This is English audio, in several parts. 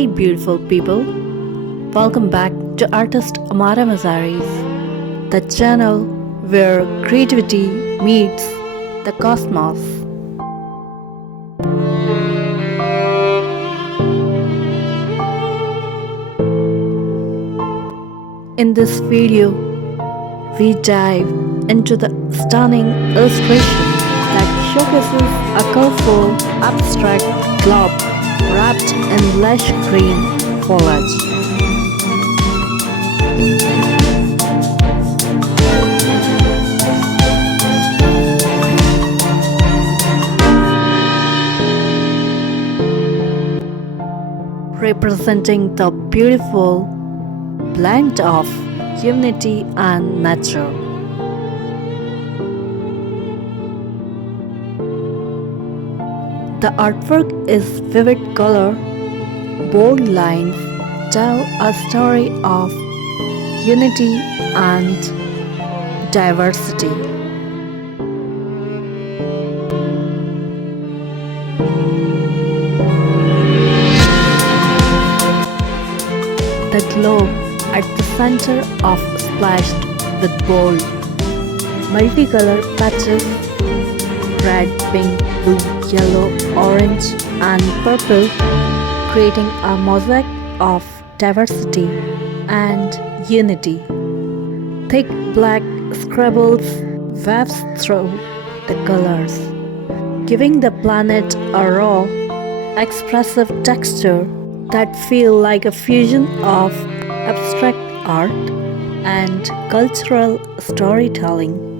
Hey beautiful people, welcome back to artist Ammara Mazari's, the channel where creativity meets the cosmos. In this video, we dive into the stunning illustration that showcases a colorful, abstract globe wrapped in lush green foliage. Representing the beautiful blend of humanity and nature. The artwork is vivid color, bold lines tell a story of unity and diversity. The globe at the center of splashed with bold, multicolor patches, red, pink, blue, yellow, orange and purple, creating a mosaic of diversity and unity. Thick black scribbles waves through the colors, giving the planet a raw, expressive texture that feel like a fusion of abstract art and cultural storytelling.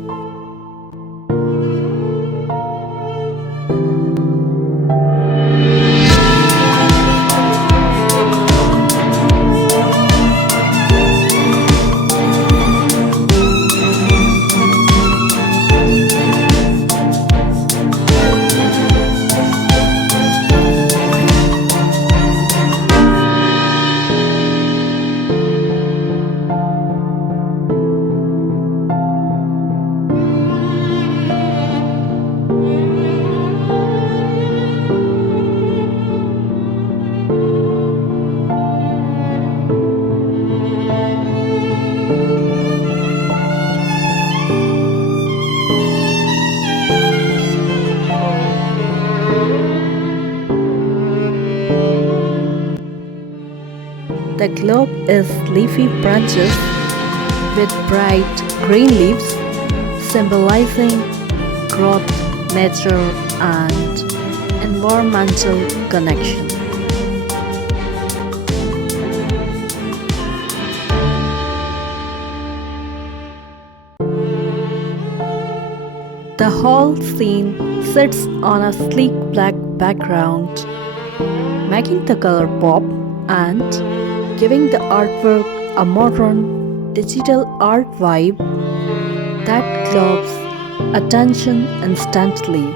The globe is leafy branches with bright green leaves, symbolizing growth, nature, and environmental connection. The whole scene sits on a sleek black background, making the color pop and giving the artwork a modern digital art vibe that grabs attention instantly.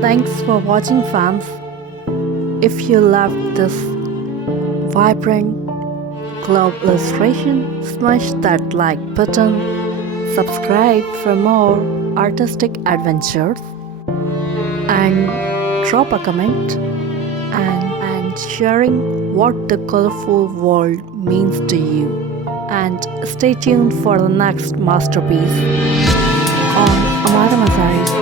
Thanks for watching, fans. If you loved this vibrant globe illustration, smash that like button, subscribe for more artistic adventures, and drop a comment and sharing what the colorful world means to you. And stay tuned for the next masterpiece on Ammara Mazari.